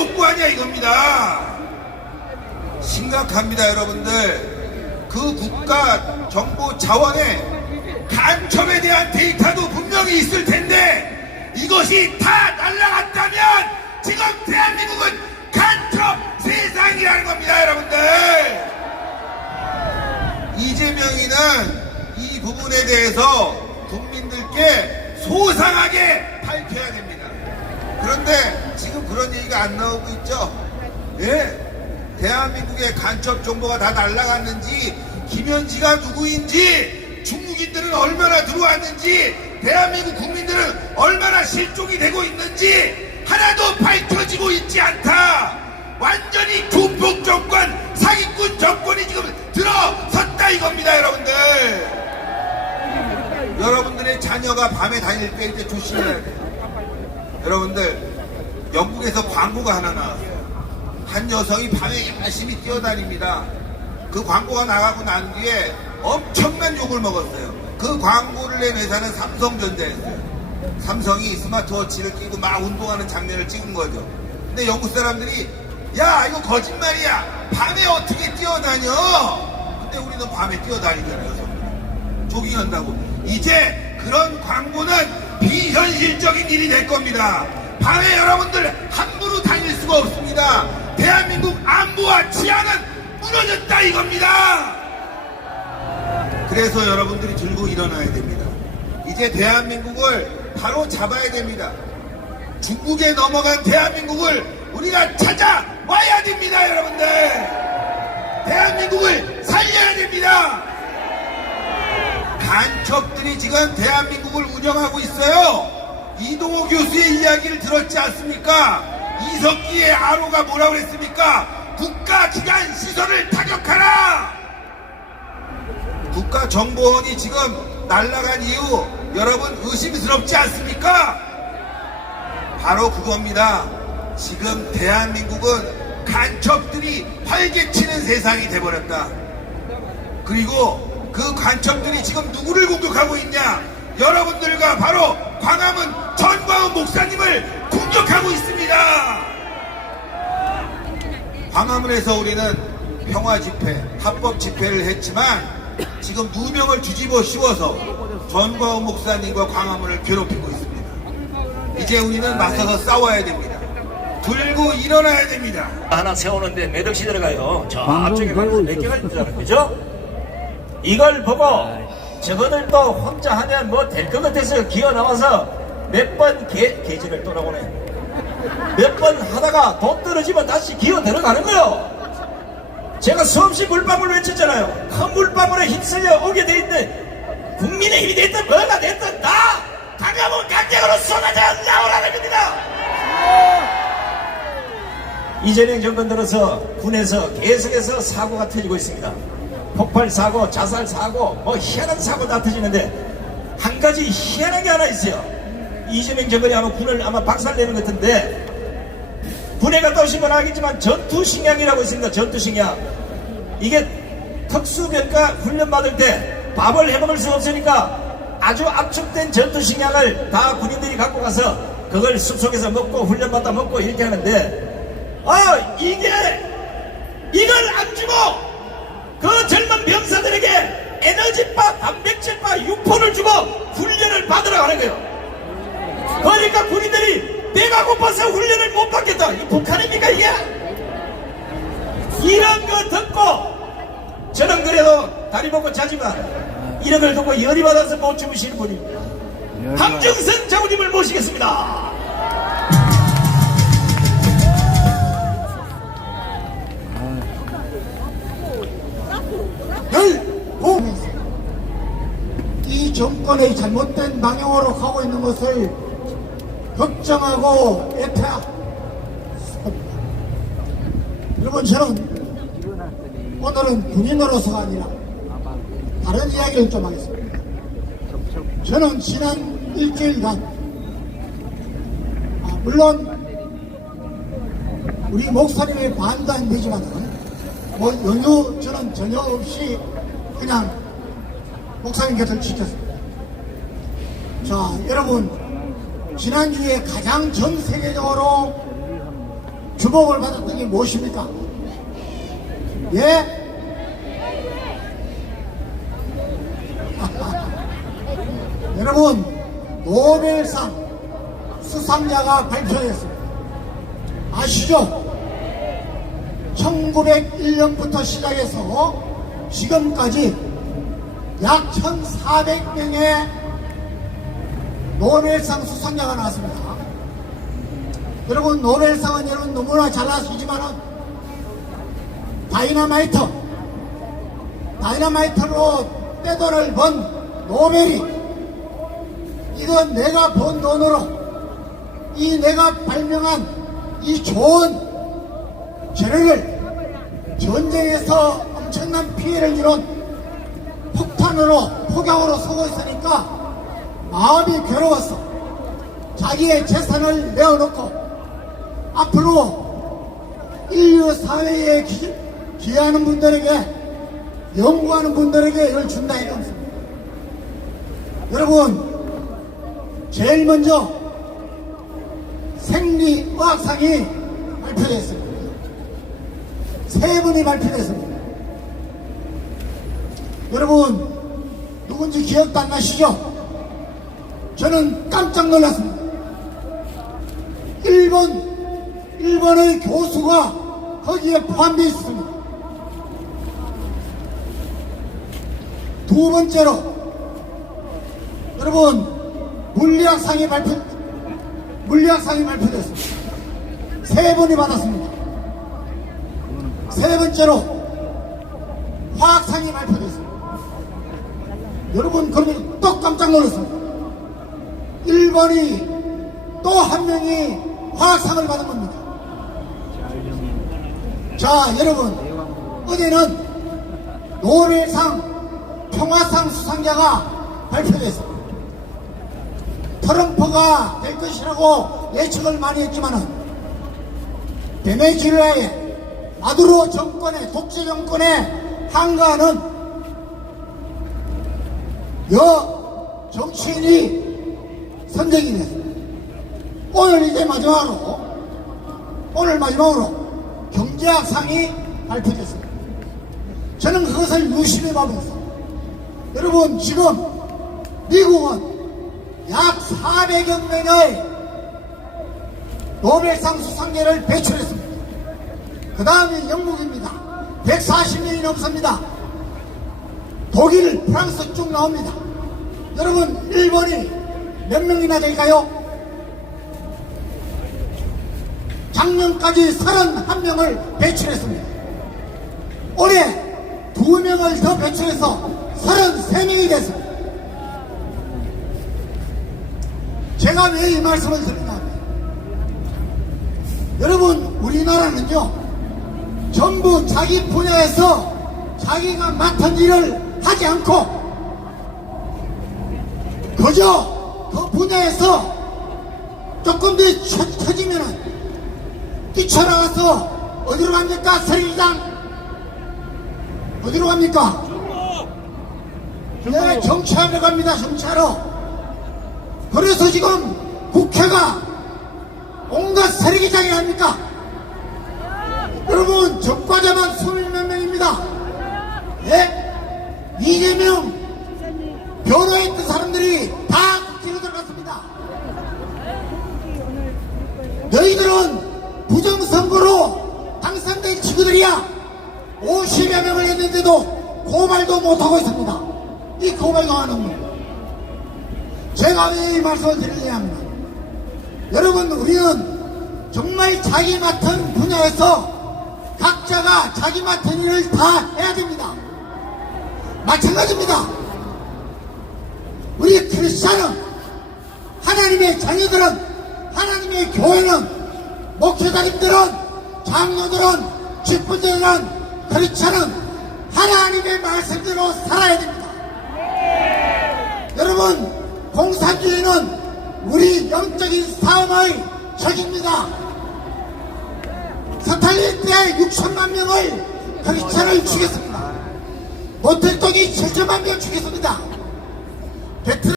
못 구하냐 이겁니다. 심각합니다, 여러분들. 그 국가 정보 자원에 간첩에 대한 데이터도 분명히 있을 텐데 이것이 다 날라갔다면 지금 대한민국은 간첩 세상이라는 겁니다, 여러분들. 이재명이는 이 부분에 대해서 국민들께 소상하게 밝혀야 됩니다. 그런데 그런 얘기가 안 나오고 있죠? 예? 대한민국의 간첩 정보가 다 날라갔는지, 김현지가 누구인지, 중국인들은 얼마나 들어왔는지, 대한민국 국민들은 얼마나 실종이 되고 있는지, 하나도 밝혀지고 있지 않다! 완전히 조폭 정권, 사기꾼 정권이 지금 들어섰다 이겁니다, 여러분들! 여러분들의 자녀가 밤에 다닐 때 이제 조심해야 돼요. 여러분들, 영국에서 광고가 하나 나왔어요. 한 여성이 밤에 열심히 뛰어다닙니다. 그 광고가 나가고 난 뒤에 엄청난 욕을 먹었어요. 그 광고를 낸 회사는 삼성전자였어요. 삼성이 스마트워치를 끼고 막 운동하는 장면을 찍은 거죠. 근데 영국 사람들이 야 이거 거짓말이야. 밤에 어떻게 뛰어다녀? 근데 우리는 밤에 뛰어다니잖아요. 조깅한다고. 이제 그런 광고는 비현실적인 일이 될 겁니다. 밤에 여러분들 함부로 다닐 수가 없습니다. 대한민국 안보와 치안은 무너졌다 이겁니다. 그래서 여러분들이 들고 일어나야 됩니다. 이제 대한민국을 바로 잡아야 됩니다. 중국에 넘어간 대한민국을 우리가 찾아와야 됩니다, 여러분들. 대한민국을 살려야 됩니다. 간첩들이 지금 대한민국을 운영하고 있어요. 이동호 교수의 이야기를 들었지 않습니까? 이석기의 아로가 뭐라고 그랬습니까? 국가기관 시설을 타격하라! 국가정보원이 지금 날아간 이유 여러분 의심스럽지 않습니까? 바로 그겁니다. 지금 대한민국은 간첩들이 활개치는 세상이 돼버렸다. 그리고 그 간첩들이 지금 누구를 공격하고 있냐? 여러분들과 바로 광화문 전광훈 목사님을 공격하고 있습니다. 광화문에서 우리는 평화 집회, 합법 집회를 했지만 지금 누명을 뒤집어 씌워서 전광훈 목사님과 광화문을 괴롭히고 있습니다. 이제 우리는 맞서서 싸워야 됩니다. 들고 일어나야 됩니다. 하나 세우는데 몇 억씩 들어가요. 저 앞쪽에 가서 걸고 몇 개가. 있잖아요. 그죠? 이걸 보고 저거들도 혼자 하면 뭐 될 것 같아서 기어 나와서 몇번 계절을 떠나보네. 몇 번 하다가 돈 떨어지면 다시 기어 들어가는 거요. 제가 수없이 물방울 외쳤잖아요. 큰 물방울에 휩쓸려 오게 돼 있는데 국민의 힘이 됐든 뭐가 됐든 다 강화문 강력으로 쏟아져 나오라는 겁니다. 이재명 정권 들어서 군에서 계속해서 사고가 터지고 있습니다. 폭발 사고, 자살 사고, 뭐 희한한 사고 다 터지는데 한 가지 희한한 게 하나 있어요. 이재명 정권이 아마 군을 아마 박살내는 것 같은데 군에 갔다 오신 건 알겠지만 전투 식량이라고 있습니다. 전투 식량. 이게 특수병과 훈련 받을 때 밥을 해먹을 수 없으니까 아주 압축된 전투 식량을 다 군인들이 갖고 가서 그걸 숲속에서 먹고 훈련받다 먹고 이렇게 하는데 아 이게 이걸 안 주고 그 젊은 병사들에게 에너지바 단백질바 유포를 주고 훈련을 받으러 가는 거예요. 그러니까 군인들이 배가 고파서 훈련을 못 받겠다. 이 북한입니까 이게? 이런 거 듣고 저는 그래도 다리 먹고 자지만 이런 걸 듣고 열이 받아서 못 주무시는 분입니다. 함정선 장군님을 모시겠습니다. 이 정권의 잘못된 방향으로 가고 있는 것을 걱정하고 애태합니다. 여러분 저는 오늘은 군인으로서가 아니라 다른 이야기를 좀 하겠습니다. 저는 지난 일주일간 아, 물론 우리 목사님의 반대는 되지만은 뭐 연유 저는 전혀 없이 그냥 목사님 곁을 지켰습니다. 자, 여러분 지난주에 가장 전 세계적으로 주목을 받았던 게 무엇입니까? 예? 여러분, 노벨상 수상자가 발표됐습니다. 아시죠? 1901년부터 시작해서 지금까지 약 1,400명의 노벨상 수상자가 나왔습니다. 여러분, 노벨상은 여러분 너무나 잘 아시지만은 다이너마이트, 다이너마이트로 떼돈을 번 노벨이 이건 내가 번 돈으로 이 내가 발명한 이 좋은 재료를 전쟁에서 엄청난 피해를 입은 폭탄으로 폭격으로 쏘고 있으니까 마음이 괴로웠어. 자기의 재산을 내어놓고 앞으로 인류 사회에 기, 기하는 분들에게 연구하는 분들에게 이걸 준다 이겁니다. 여러분 제일 먼저 생리의학상이 발표됐습니다. 세 분이 발표됐습니다. 여러분 누군지 기억도 안 나시죠? 저는 깜짝 놀랐습니다. 일본 일본의 교수가 거기에 포함되어 있습니다. 두 번째로 여러분 물리학상이 발표 물리학상이 발표됐습니다. 세 번이 받았습니다. 세 번째로 화학상이 발표됐습니다. 여러분 그러면 또 깜짝 놀랐습니다. 1번이 또 한 명이 화학상을 받은 겁니다. 자 여러분 어제는 노벨상 평화상 수상자가 발표됐습니다. 트럼프가 될 것이라고 예측을 많이 했지만은 베네수엘라의 마두로 정권의 독재 정권의 한가하는 여 정치인이 선정이 됐습니다. 오늘 이제 마지막으로 오늘 마지막으로 경제학상이 발표됐습니다. 저는 그것을 유심히 보면서 여러분 지금 미국은 약 400여 명의 노벨상 수상자를 배출했습니다. 그 다음에 영국입니다. 140명이 넘습니다. 독일, 프랑스 쭉 나옵니다. 여러분, 일본이 몇 명이나 될까요? 작년까지 31명을 배출했습니다. 올해 두 명을 더 배출해서 33명이 됐습니다. 제가 왜 이 말씀을 드리냐 여러분 우리나라는요 전부 자기 분야에서 자기가 맡은 일을 하지 않고 그저 그 분야에서 조금 더 처- 처지면은 뛰쳐나가서 어디로 갑니까 서리장 어디로 갑니까 네 정치하러 갑니다 정치하러 그래서 지금 국회가 온갖 세력이장이 아닙니까? 여러분 적과자만 20몇 명입니다. 예? 이재명 변호했던 사람들이 다 국회로 들어갔습니다. 너희들은 부정선거로 당선된 친구들이야 50여 명을 했는데도 고발도 못하고 있습니다. 이 고발도 안 합니다. 제가 왜 이 말씀을 드리냐 하면 여러분 우리는 정말 자기 맡은 분야에서 각자가 자기 맡은 일을 다 해야 됩니다. 마찬가지입니다. 우리 크리스찬은 하나님의 자녀들은 하나님의 교회는 목회자님들은 장로들은 직분들은 크리스찬은 하나님의 말씀대로 살아야 됩니다. 여러분 공산주의는 우리 영적인 삶의 적입니다. 스탈린 때 6천만 명을 크리스찬을 죽였습니다. 모택동이 7천만 명 죽였습니다.